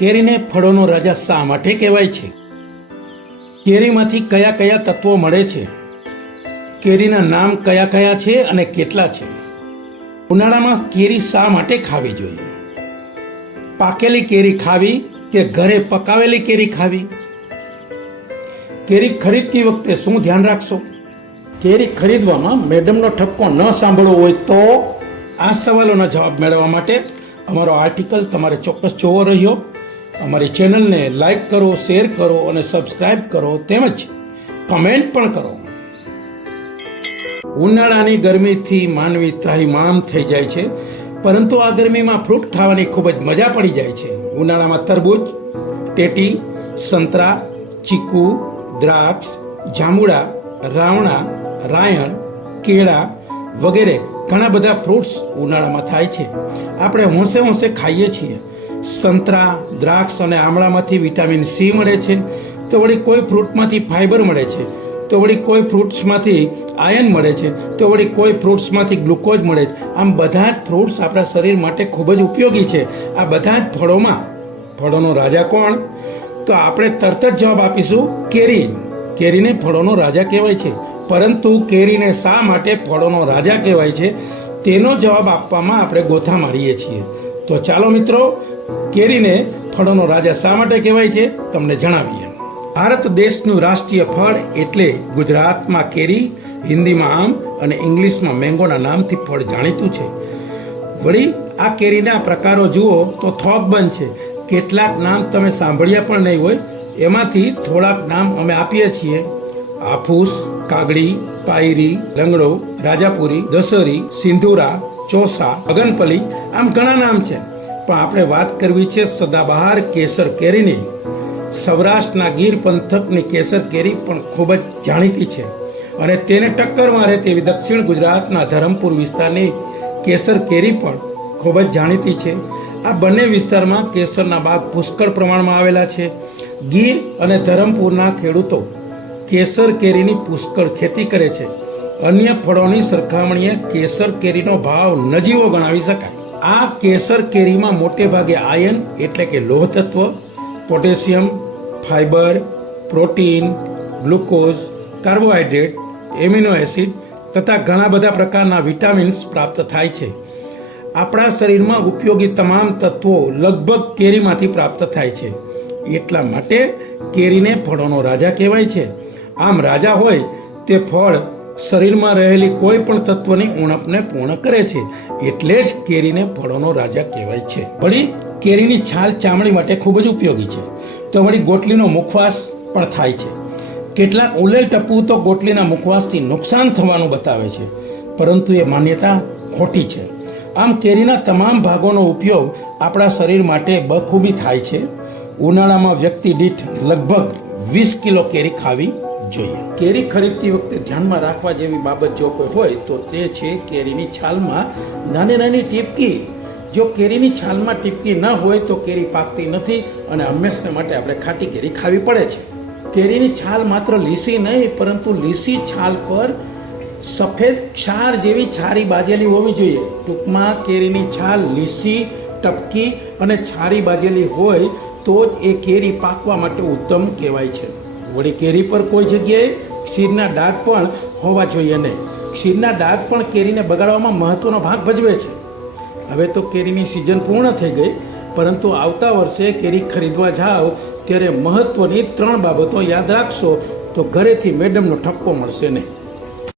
કેરીને ફળોનો રાજા શા માટે કહેવાય છે? કેરીમાંથી કયા કયા તત્વો મળે છે? કેરીના નામ કયા કયા છે અને કેટલા છે? ઉનાળામાં કેરી શા માટે ખાવી જોઈએ? પાકેલી કેરી ખાવી કે ઘરે પકાવેલી કેરી ખાવી? કેરી ખરીદતી વખતે શું ધ્યાન રાખશો? કેરી ખરીદવામાં મેડમનો ઠપકો ન સાંભળવો હોય તો? આ સવાલોના જવાબ મેળવવા માટે અમારો આર્ટિકલ તમારે ચોક્કસ જોવો રહ્યો. અમારી ચેનલને લાઈક કરો, શેર કરો અને સબસ્ક્રાઇબ કરો તેમજ કમેન્ટ પણ કરો. ઉનાળાની ગરમીથી માનવી ત્રાહીમામ થઈ જાય છે, પરંતુ આ ગરમીમાં ફ્રૂટ ખાવાની ખૂબ જ મજા પડી જાય છે. ઉનાળામાં તરબૂચ, ટેટી, સંતરા, ચીકુ, દ્રાક્ષ, જાંબુડા, રાવણા, રાયણ, કેળા વગેરે ઘણા બધા ફ્રૂટ્સ ઉનાળામાં થાય છે. આપણે હોંશે હોંશે ખાઈએ છીએ. સંતરા, દ્રાક્ષ અને આમળામાંથી વિટામિન સી મળે છે. તો વળી કોઈ ફ્રૂટમાંથી ફાઇબર મળે છે. તો વળી કોઈ ફ્રૂટ્સમાંથી આયન મળે છે. તો વળી કોઈ ફ્રૂટ્સમાંથી ગ્લુકોઝ મળે છે. આમ બધા જ ફ્રૂટ્સ આપણા શરીર માટે ખૂબ જ ઉપયોગી છે. આ બધા જ ફળોમાં, ફળોનો રાજા કોણ? તો આપણે તરત જ જવાબ આપીશું કેરી. કેરીને ફળોનો રાજા કહેવાય છે. પરંતુ કેરીને શા માટે ફળોનો રાજા કહેવાય છે? તેનો જવાબ આપવામાં આપણે ગોથા મારીએ છીએ. તો ચાલો મિત્રો કેરીને ફળોનો રાજા શા માટે કહેવાય છે? તમને જણાવીએ. ભારત દેશનું રાષ્ટ્રીય ફળ એટલે ગુજરાતમાં કેરી, હિન્દીમાં આમ અને ઇંગ્લિશમાં મેંગોના નામથી ફળ જાણીતું છે. વળી આ કેરીના પ્રકારો જુઓ તો થોકબંધ છે. કેટલાક નામ તમે સાંભળ્યા પણ નહીં હોય, એમાંથી થોડાક નામ અમે આપીએ છીએ. આફૂસ, કાગડી, પાયરી રંગડો રાજાપુરી દસરી સિંધુરા, ચોસા અગનપલી આમ ઘણા નામ છે. પણ આપણે વાત કરવી છે સદાબહાર કેસર કેરીની. સૌરાષ્ટ્રના ગીર પંથકની કેસર કેરી પણ ખૂબ જ જાણીતી છે અને તેને ટક્કર મારે તેવી દક્ષિણ ગુજરાતના ધરમપુર વિસ્તારની કેસર કેરી પણ ખૂબ જ જાણીતી છે. આ બંને વિસ્તારમાં કેસરના બાગ પુષ્કળ પ્રમાણમાં આવેલા છે. ગીર અને ધરમપુરના ખેડૂતો કેસર કેરીની પુષ્કળ ખેતી કરે છે. અન્ય ફળોની સરખામણીએ કેસર કેરીનો ભાવ નજીવો ગણાવી શકાય. આ કેસર કેરીમાં મોટે ભાગે આયન એટલે કે લોહ તત્વ potassium fibre protein, glucose, carbohydrate, amino acid તથા ઘણા બધા પ્રકારના વિટામિન્સ પ્રાપ્ત થાય છે. આપણા શરીરમાં ઉપયોગી તમામ તત્વો લગભગ કેરીમાંથી પ્રાપ્ત થાય છે. એટલા માટે કેરીને ફળોનો રાજા કહેવાય છે. આમ રાજા હોય તે ફળ શરીરમાં રહેલી કોઈ પણ તત્વની ઉણપને પૂર્ણ કરે છે, એટલે જ કેરીને ફળોનો રાજા કહેવાય છે. વળી કેરીની છાલ ચામડી માટે ખૂબ જ ઉપયોગી છે. તો વળી ગોટલીનો મુખવાસ પણ થાય છે. કેટલાક ઉલેલ ટપુ તો ગોટલીના મુખવાસથી નુકસાન થવાનું બતાવે છે, પરંતુ એ માન્યતા ખોટી છે. આમ કેરીના તમામ ભાગોનો ઉપયોગ આપણા શરીર માટે બખૂબી થાય છે. ઉનાળામાં વ્યક્તિ દીઠ લગભગ વીસ કિલો કેરી ખાવી જોઈએ. કેરી ખરીદતી વખતે ધ્યાનમાં રાખવા જેવી બાબત જો કોઈ હોય, તો તે છે કેરીની છાલમાં નાની નાની ટીપકી. જો કેરીની છાલમાં ટીપકી ન હોય, તો કેરી પાકતી નથી અને હંમેશા માટે આપણે ખાટી કેરી ખાવી પડે છે. કેરીની છાલ માત્ર લીસી નહીં, પરંતુ લીસી છાલ પર સફેદ ક્ષાર જેવી છારી બાજેલી હોવી જોઈએ. ટૂંકમાં કેરીની છાલ લીસી, ટપકી અને છારી બાજેલી હોય, તો જ એ કેરી પાકવા માટે ઉત્તમ કહેવાય છે. વળી કેરી પર કોઈ જગ્યાએ ક્ષીરના ડાઘ પણ હોવા જોઈએ નહીં. ક્ષીરના ડાઘ પણ કેરીને બગાડવામાં મહત્ત્વનો ભાગ ભજવે છે. હવે તો કેરીની સિઝન પૂર્ણ થઈ ગઈ, પરંતુ આવતા વર્ષે કેરી ખરીદવા જાઓ ત્યારે મહત્ત્વની ત્રણ બાબતો યાદ રાખશો તો ઘરેથી મેડમનો ઠપકો મળશે નહીં.